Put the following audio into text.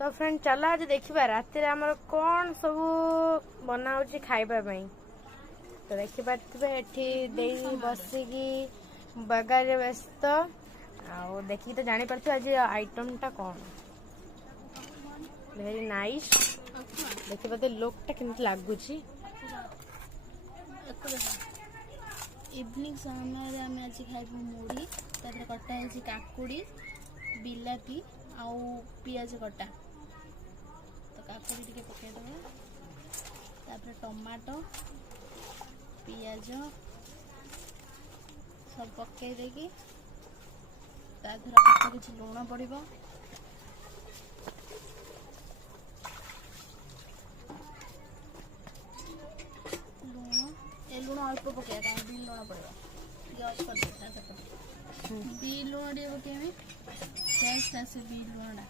तो फ्रेंड चल आज देखा राति आमर कौन सब बना खाइबा तो देखी पारे बसिकी बगारे व्यस्त आउ देखिए तो जानी पार्थ आज आइटम टा कौन वेरी नाइस देखिए बोधे लुकटा केमती लगुच इवनिंग समय आम आज खाइबू मुढ़ी तापर कटा है काकुड़ी बिलाती आउ पियाज कटा तो काकुड़ी टिके पकईदे तापर टमाटो पियाज सब पकई देकी अल्प किसी लुण पड़ो लुण अल्प पकड़ा कारण बी लुण पड़ो बी लुण टे पकईबी टेस्ट आसे बी लुणा